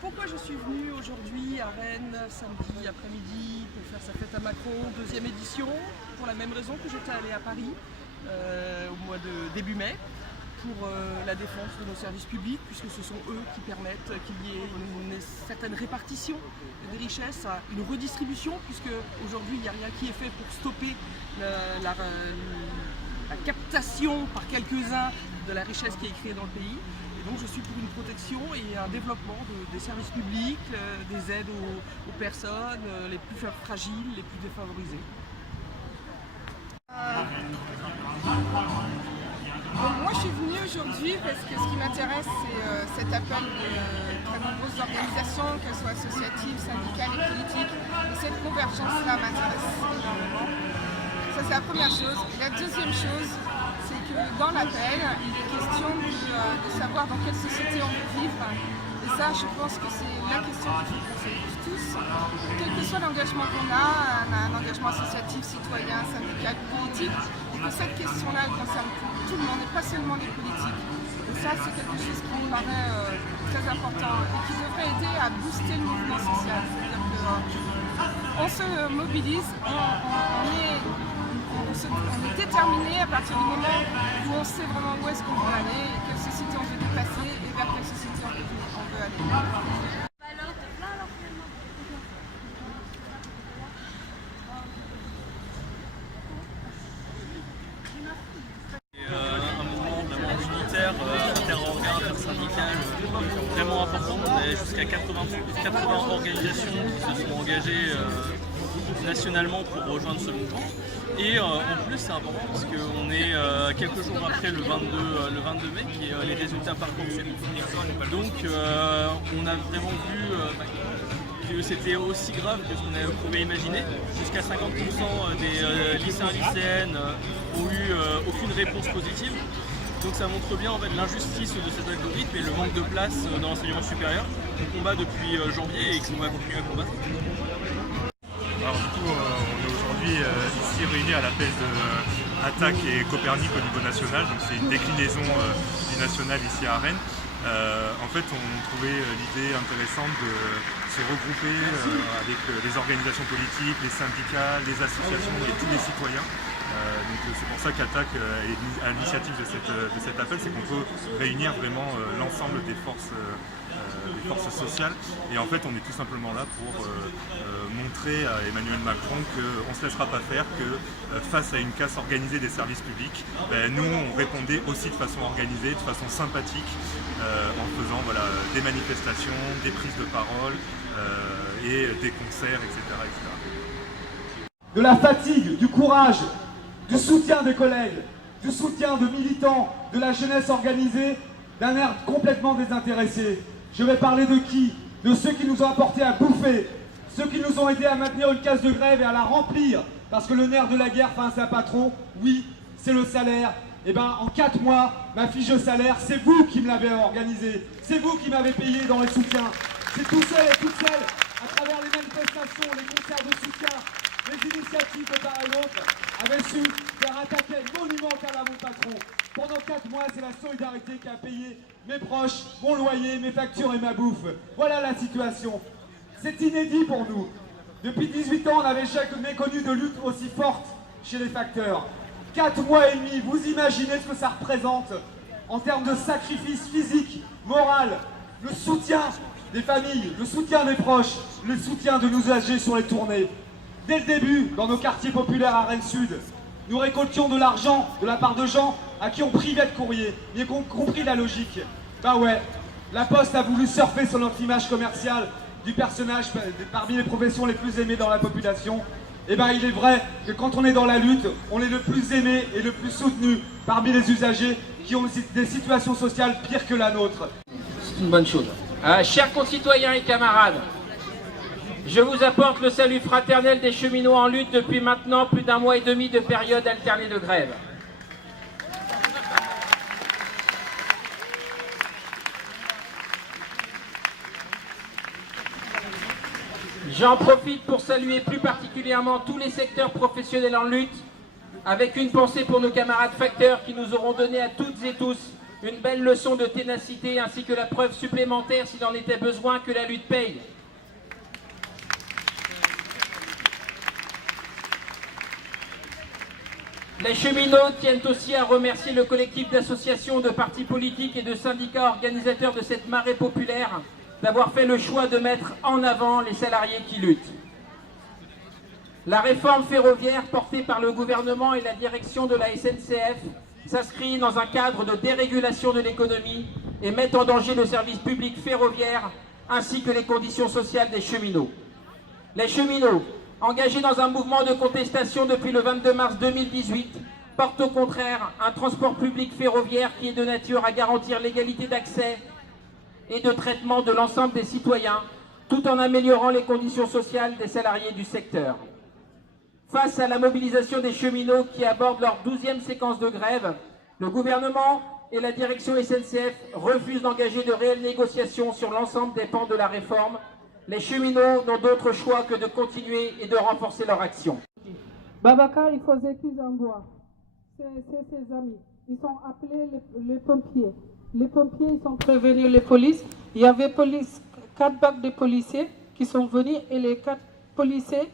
Pourquoi je suis venue aujourd'hui à Rennes, samedi après-midi, pour faire sa fête à Macron, deuxième édition, pour la même raison que j'étais allée à Paris au mois de début mai, pour la défense de nos services publics, puisque ce sont eux qui permettent qu'il y ait une certaine répartition des richesses, une redistribution, puisque aujourd'hui il n'y a rien qui est fait pour stopper la captation par quelques-uns de la richesse qui est créée dans le pays. Et donc je suis pour une protection et un développement des services publics, des aides aux personnes les plus fragiles, les plus défavorisées. Moi je suis venue aujourd'hui parce que ce qui m'intéresse c'est cet appel de très nombreuses organisations, qu'elles soient associatives, syndicales et politiques. Et cette convergence-là m'intéresse énormément. Ça c'est la première chose. Et la deuxième chose, c'est que dans l'appel, il est question de savoir dans quelle société on veut vivre. Et ça, je pense que c'est la question qu'il faut qu'on se pose tous. Quel que soit l'engagement qu'on a, un engagement associatif, citoyen, syndical, politique, et que cette question-là, elle concerne tout le monde et pas seulement les politiques. Et ça, c'est quelque chose qui me paraît très important et qui devrait aider à booster le mouvement social. C'est-à-dire qu'on se mobilise, on est déterminé à partir du moment où on sait vraiment où est-ce qu'on veut aller et quelle société on veut dépasser et vers quelle société on veut aller. Vraiment important, on a jusqu'à 80 organisations qui se sont engagées nationalement pour rejoindre ce mouvement. Et en plus c'est important parce qu'on est quelques jours après le 22 mai qui est les résultats Parcoursup. Donc on a vraiment vu que c'était aussi grave que ce qu'on pouvait imaginer. Jusqu'à 50% des lycéens et lycéennes ont eu aucune réponse positive. Donc ça montre bien en fait l'injustice de cet algorithme et le manque de place dans l'enseignement supérieur qu'on combat depuis janvier et qu'on va continuer à combattre. Alors du coup on est aujourd'hui ici réunis à l'appel de Attac et Copernic au niveau national, donc c'est une déclinaison du national ici à Rennes. En fait on trouvait l'idée intéressante de se regrouper avec les organisations politiques, les syndicats, les associations et tous les citoyens. Donc c'est pour ça qu'Attac est à l'initiative de cet appel, c'est qu'on peut réunir vraiment l'ensemble des forces sociales. Et en fait on est tout simplement là pour montrer à Emmanuel Macron qu'on ne se laissera pas faire, que face à une casse organisée des services publics, nous on répondait aussi de façon organisée, de façon sympathique, en faisant des manifestations, des prises de parole et des concerts, etc., etc. De la fatigue, du courage, du soutien des collègues, du soutien de militants, de la jeunesse organisée, d'un air complètement désintéressé. Je vais parler de qui? De ceux qui nous ont apporté à bouffer, ceux qui nous ont aidés à maintenir une case de grève et à la remplir, parce que le nerf de la guerre face à un patron, oui, c'est le salaire. Et bien en 4 mois, ma fiche de salaire, c'est vous qui me l'avez organisée, c'est vous qui m'avez payé dans les soutiens. C'est tous ceux et toutes celles, à travers les manifestations, les concerts de soutien, les initiatives de part et d'autre, avaient su faire attaquer monumental à mon patron. Pendant 4 mois, c'est la solidarité qui a payé mes proches, mon loyer, mes factures et ma bouffe. Voilà la situation. C'est inédit pour nous. Depuis 18 ans, on n'avait jamais connu de lutte aussi forte chez les facteurs. 4 mois et demi, vous imaginez ce que ça représente en termes de sacrifice physique, moral, le soutien des familles, le soutien des proches, le soutien de nos usagers sur les tournées. Dès le début, dans nos quartiers populaires à Rennes Sud, nous récoltions de l'argent de la part de gens à qui on privait de courrier, mais qui ont compris la logique. Bah ouais, la Poste a voulu surfer sur notre image commerciale du personnage parmi les professions les plus aimées dans la population. Et ben il est vrai que quand on est dans la lutte, on est le plus aimé et le plus soutenu parmi les usagers qui ont des situations sociales pires que la nôtre. C'est une bonne chose. Chers concitoyens et camarades, je vous apporte le salut fraternel des cheminots en lutte depuis maintenant plus d'1 mois et demi de période alternée de grève. J'en profite pour saluer plus particulièrement tous les secteurs professionnels en lutte, avec une pensée pour nos camarades facteurs qui nous auront donné à toutes et tous Une belle leçon de ténacité ainsi que la preuve supplémentaire, s'il en était besoin, que la lutte paye. Les cheminots tiennent aussi à remercier le collectif d'associations, de partis politiques et de syndicats organisateurs de cette marée populaire d'avoir fait le choix de mettre en avant les salariés qui luttent. La réforme ferroviaire portée par le gouvernement et la direction de la SNCF s'inscrit dans un cadre de dérégulation de l'économie et met en danger le service public ferroviaire ainsi que les conditions sociales des cheminots. Les cheminots, engagés dans un mouvement de contestation depuis le 22 mars 2018, portent au contraire un transport public ferroviaire qui est de nature à garantir l'égalité d'accès et de traitement de l'ensemble des citoyens, tout en améliorant les conditions sociales des salariés du secteur. Face à la mobilisation des cheminots qui abordent leur 12e séquence de grève, le gouvernement et la direction SNCF refusent d'engager de réelles négociations sur l'ensemble des pans de la réforme. Les cheminots n'ont d'autre choix que de continuer et de renforcer leur action. Babacar, il faisait qu'ils envoient. C'est ses amis. Ils ont appelé les pompiers. Les pompiers, ils ont prévenu les polices. Il y avait 4 bacs de policiers qui sont venus et les 4 policiers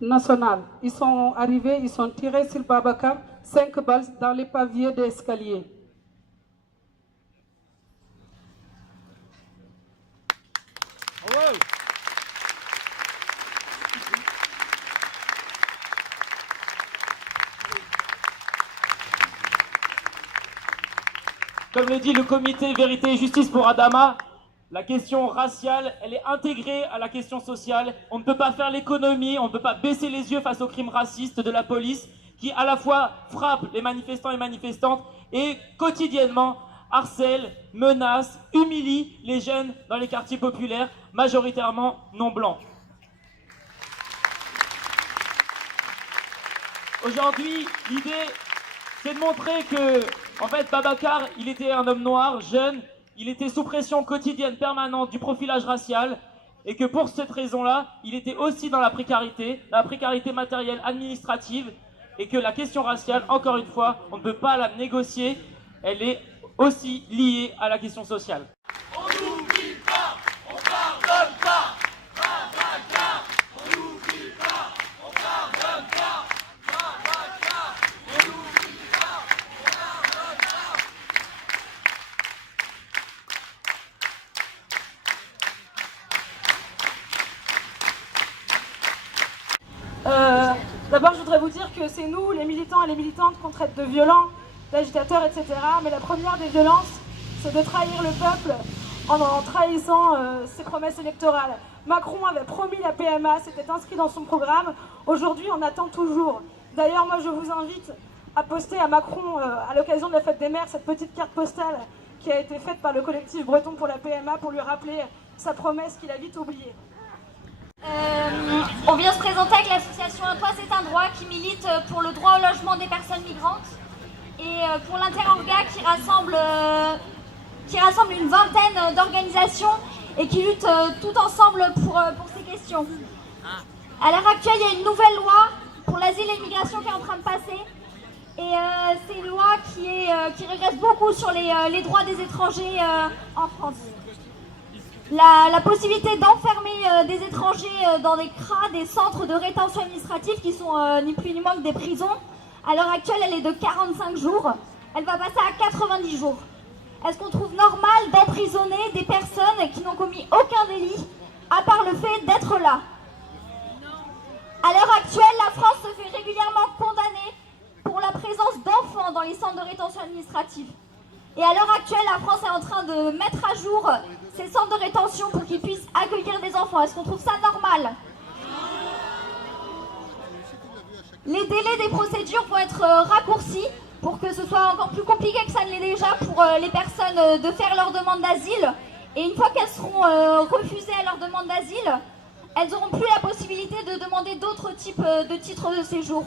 nationaux. Ils sont arrivés, ils ont tiré sur Babacar 5 balles dans les pavillons d'escalier. Comme le dit le comité Vérité et Justice pour Adama, la question raciale, elle est intégrée à la question sociale. On ne peut pas faire l'économie, on ne peut pas baisser les yeux face aux crimes racistes de la police qui à la fois frappent les manifestants et manifestantes et quotidiennement harcèlent, menacent, humilient les jeunes dans les quartiers populaires, majoritairement non blancs. Aujourd'hui, l'idée, c'est de montrer que, en fait, Babacar, il était un homme noir, jeune, il était sous pression quotidienne permanente du profilage racial, et que pour cette raison-là, il était aussi dans la précarité matérielle administrative, et que la question raciale, encore une fois, on ne peut pas la négocier, elle est aussi liée à la question sociale. On n'oublie pas, on pardonne pas, Babacar, on n'oublie pas, on pardonne pas, Babacar, on n'oublie pas, on pardonne pas. D'abord, je voudrais vous dire que c'est nous, les militants et les militantes, qu'on traite de violents, d'agitateurs, etc. Mais la première des violences, c'est de trahir le peuple en trahissant ses promesses électorales. Macron avait promis la PMA, c'était inscrit dans son programme. Aujourd'hui, on attend toujours. D'ailleurs, moi, je vous invite à poster à Macron, à l'occasion de la fête des mères, cette petite carte postale qui a été faite par le collectif breton pour la PMA pour lui rappeler sa promesse qu'il a vite oubliée. On vient se présenter avec l'association Un Toit c'est un droit qui milite pour le droit au logement des personnes migrantes et pour l'Interorga qui rassemble une vingtaine d'organisations et qui luttent tout ensemble pour ces questions. À l'heure actuelle, il y a une nouvelle loi pour l'asile et l'immigration qui est en train de passer et c'est une loi qui régresse beaucoup sur les droits des étrangers en France. La possibilité d'enfermer des étrangers dans des CRA, des centres de rétention administrative qui sont ni plus ni moins que des prisons, à l'heure actuelle elle est de 45 jours, elle va passer à 90 jours. Est-ce qu'on trouve normal d'emprisonner des personnes qui n'ont commis aucun délit à part le fait d'être là? À l'heure actuelle, la France se fait régulièrement condamner pour la présence d'enfants dans les centres de rétention administrative. Et à l'heure actuelle, la France est en train de mettre à jour ces centres de rétention pour qu'ils puissent accueillir des enfants. Est-ce qu'on trouve ça normal? Les délais des procédures vont être raccourcis pour que ce soit encore plus compliqué que ça ne l'est déjà pour les personnes de faire leur demande d'asile. Et une fois qu'elles seront refusées à leur demande d'asile, elles n'auront plus la possibilité de demander d'autres types de titres de séjour.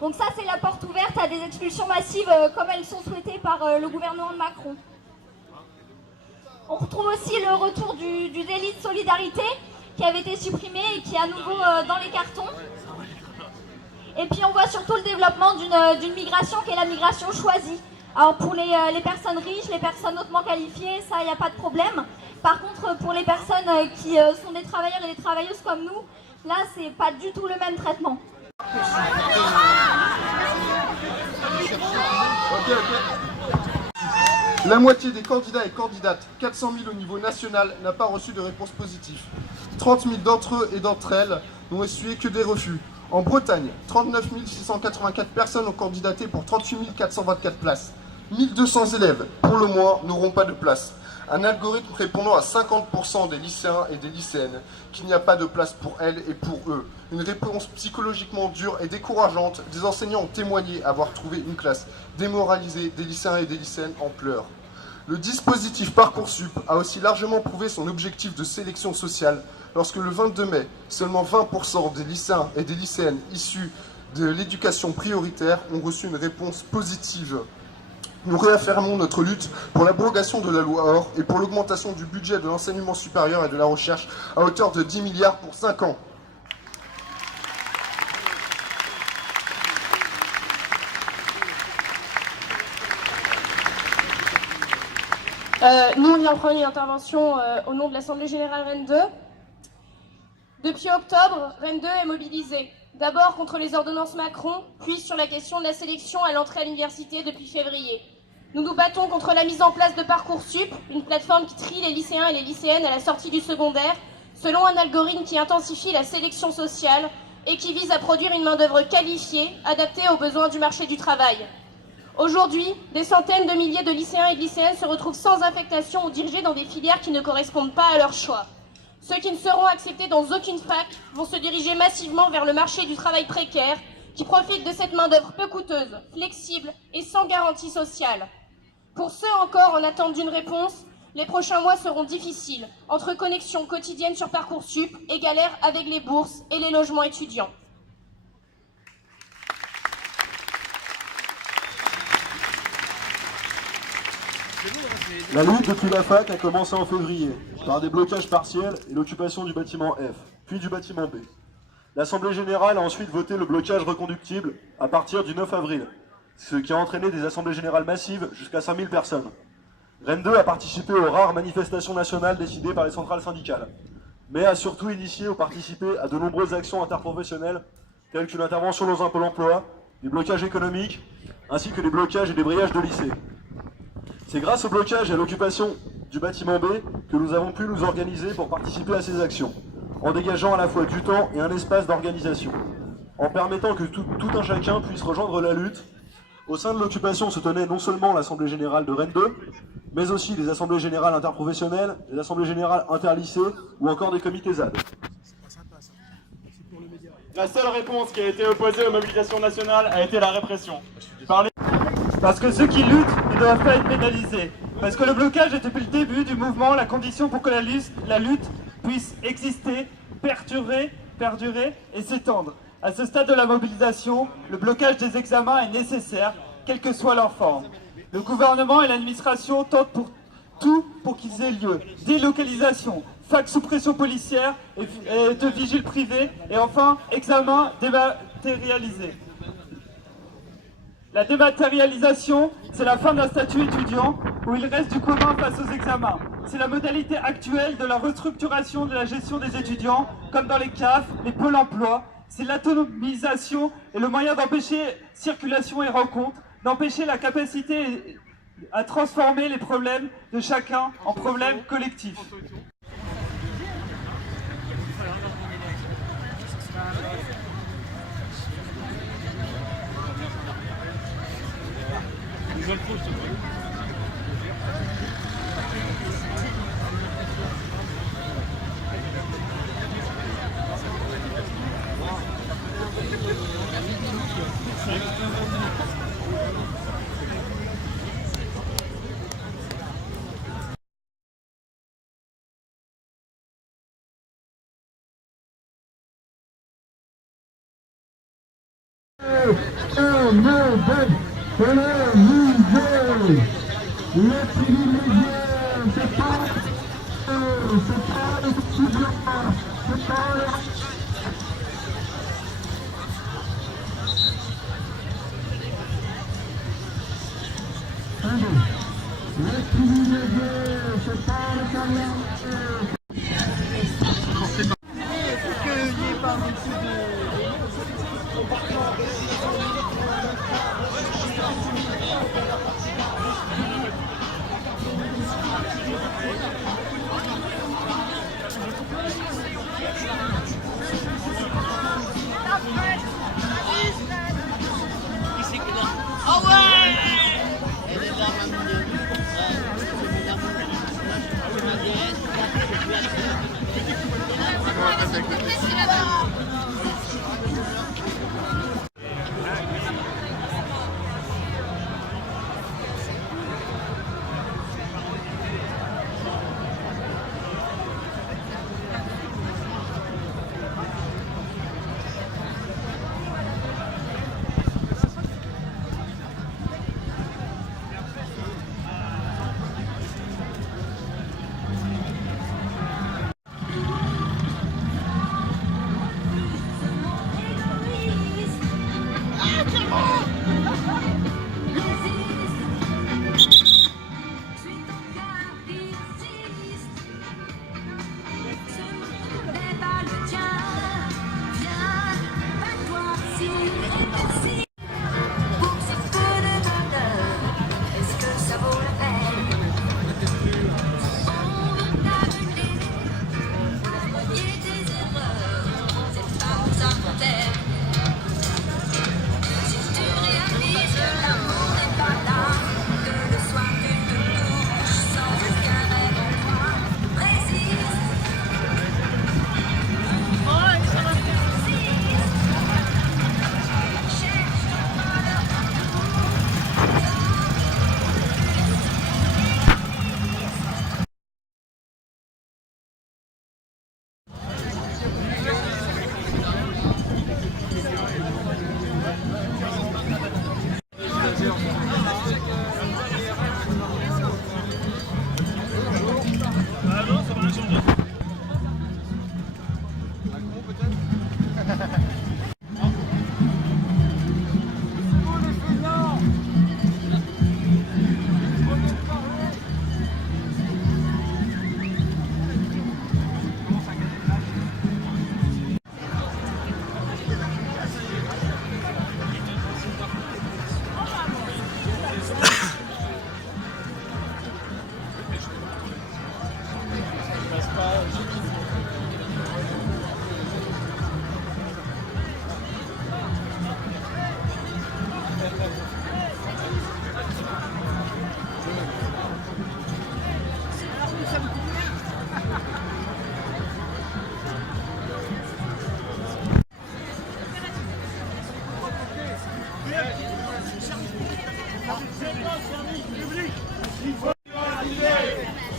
Donc ça, c'est la porte ouverte à des expulsions massives comme elles sont souhaitées par le gouvernement de Macron. On retrouve aussi le retour du délit de solidarité qui avait été supprimé et qui est à nouveau dans les cartons. Et puis on voit surtout le développement d'une migration qui est la migration choisie, Alors pour les personnes riches, les personnes hautement qualifiées, ça, il n'y a pas de problème. Par contre, pour les personnes qui sont des travailleurs et des travailleuses comme nous, là, c'est pas du tout le même traitement. La moitié des candidats et candidates, 400 000 au niveau national, n'a pas reçu de réponse positive. 30 000 d'entre eux et d'entre elles n'ont essuyé que des refus. En Bretagne, 39 684 personnes ont candidaté pour 38 424 places. 1200 élèves, pour le moins, n'auront pas de place. Un algorithme répondant à 50% des lycéens et des lycéennes qu'il n'y a pas de place pour elles et pour eux. Une réponse psychologiquement dure et décourageante. Des enseignants ont témoigné avoir trouvé une classe démoralisée, des lycéens et des lycéennes en pleurs. Le dispositif Parcoursup a aussi largement prouvé son objectif de sélection sociale lorsque le 22 mai, seulement 20% des lycéens et des lycéennes issus de l'éducation prioritaire ont reçu une réponse positive. Nous réaffirmons notre lutte pour l'abrogation de la loi OR et pour l'augmentation du budget de l'enseignement supérieur et de la recherche à hauteur de 10 milliards pour 5 ans. Nous, on vient prendre une intervention au nom de l'Assemblée Générale Rennes 2. Depuis octobre, Rennes 2 est mobilisée. D'abord contre les ordonnances Macron, puis sur la question de la sélection à l'entrée à l'université depuis février. Nous nous battons contre la mise en place de Parcoursup, une plateforme qui trie les lycéens et les lycéennes à la sortie du secondaire, selon un algorithme qui intensifie la sélection sociale et qui vise à produire une main-d'œuvre qualifiée, adaptée aux besoins du marché du travail. Aujourd'hui, des centaines de milliers de lycéens et de lycéennes se retrouvent sans affectation ou dirigés dans des filières qui ne correspondent pas à leur choix. Ceux qui ne seront acceptés dans aucune fac vont se diriger massivement vers le marché du travail précaire, qui profite de cette main-d'œuvre peu coûteuse, flexible et sans garantie sociale. Pour ceux encore en attente d'une réponse, les prochains mois seront difficiles, entre connexions quotidiennes sur Parcoursup et galères avec les bourses et les logements étudiants. La lutte depuis la fac a commencé en février, par des blocages partiels et l'occupation du bâtiment F, puis du bâtiment B. L'Assemblée Générale a ensuite voté le blocage reconductible à partir du 9 avril, ce qui a entraîné des assemblées générales massives jusqu'à 5000 personnes. Rennes 2 a participé aux rares manifestations nationales décidées par les centrales syndicales, mais a surtout initié ou participé à de nombreuses actions interprofessionnelles, telles qu'une intervention dans un pôle emploi, des blocages économiques, ainsi que des blocages et débrayages de lycées. C'est grâce au blocage et à l'occupation du bâtiment B que nous avons pu nous organiser pour participer à ces actions, en dégageant à la fois du temps et un espace d'organisation, en permettant que tout un chacun puisse rejoindre la lutte. Au sein de l'occupation se tenait non seulement l'Assemblée Générale de Rennes 2, mais aussi les Assemblées Générales interprofessionnelles, les Assemblées Générales interlycées ou encore des comités ZAD. La seule réponse qui a été opposée aux mobilisations nationales a été la répression. Parce que ceux qui luttent ne doivent pas être pénalisés. Parce que le blocage est depuis le début du mouvement la condition pour que la lutte puisse exister, perdurer et s'étendre. À ce stade de la mobilisation, le blocage des examens est nécessaire, quelle que soit leur forme. Le gouvernement et l'administration tentent pour tout pour qu'ils aient lieu. Délocalisation, fac sous pression policière et de vigiles privés, et enfin, examen dématérialisé. La dématérialisation, c'est la fin d'un statut étudiant où il reste du commun face aux examens. C'est la modalité actuelle de la restructuration de la gestion des étudiants, comme dans les CAF, les pôles emploi. C'est l'autonomisation et le moyen d'empêcher circulation et rencontre, d'empêcher la capacité à transformer les problèmes de chacun en problèmes collectifs.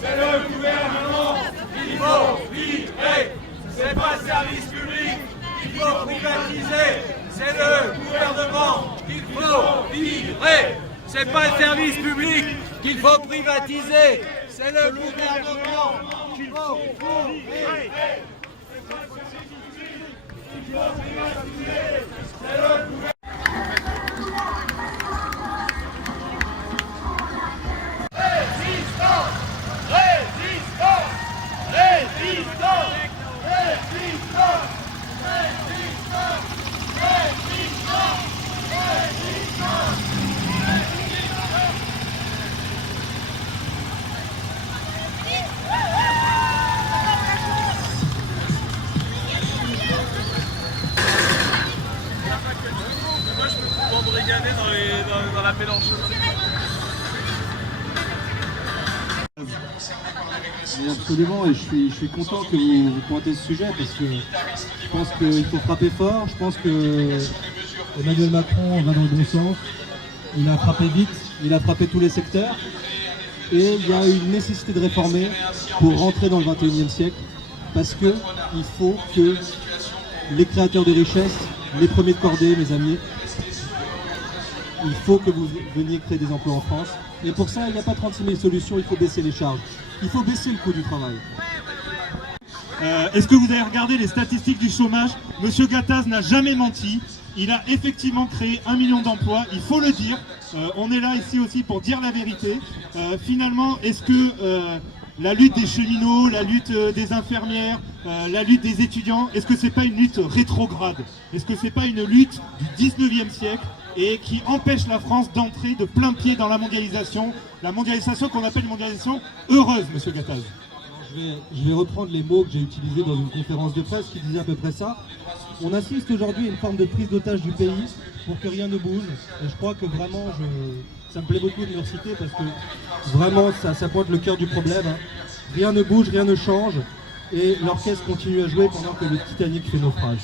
C'est le gouvernement qu'il faut virer. C'est pas le service public qu'il faut privatiser. C'est le gouvernement qu'il faut virer. C'est pas le service public qu'il faut privatiser. C'est le gouvernement qu'il faut virer. C'est pas le service public qu'il faut privatiser. C'est le gouvernement. Moi je peux pouvoir me régaler dans la pélanche. Absolument, et je suis content que vous pointez ce sujet parce que je pense qu'il faut frapper fort. Je pense que Emmanuel Macron va dans le bon sens, il a frappé vite, il a frappé tous les secteurs et il y a une nécessité de réformer pour rentrer dans le 21e siècle parce qu'il faut que les créateurs de richesses, les premiers de cordée, mes amis, il faut que vous veniez créer des emplois en France. Et pour ça, il n'y a pas 36 000 solutions, il faut baisser les charges. Il faut baisser le coût du travail. Est-ce que vous avez regardé les statistiques du chômage? Monsieur Gattaz n'a jamais menti. Il a effectivement créé 1 million d'emplois, il faut le dire. On est là ici aussi pour dire la vérité. Finalement, est-ce que la lutte des cheminots, la lutte des infirmières, la lutte des étudiants, est-ce que c'est pas une lutte rétrograde? Est-ce que c'est pas une lutte du 19e siècle et qui empêche la France d'entrer de plein pied dans la mondialisation qu'on appelle une mondialisation heureuse, monsieur Gattaz? Je vais reprendre les mots que j'ai utilisés dans une conférence de presse qui disait à peu près ça. On assiste aujourd'hui à une forme de prise d'otage du pays pour que rien ne bouge. Et je crois que vraiment, ça me plaît beaucoup de me citer parce que vraiment, ça pointe le cœur du problème. Hein. Rien ne bouge, rien ne change. Et l'orchestre continue à jouer pendant que le Titanic fait naufrage.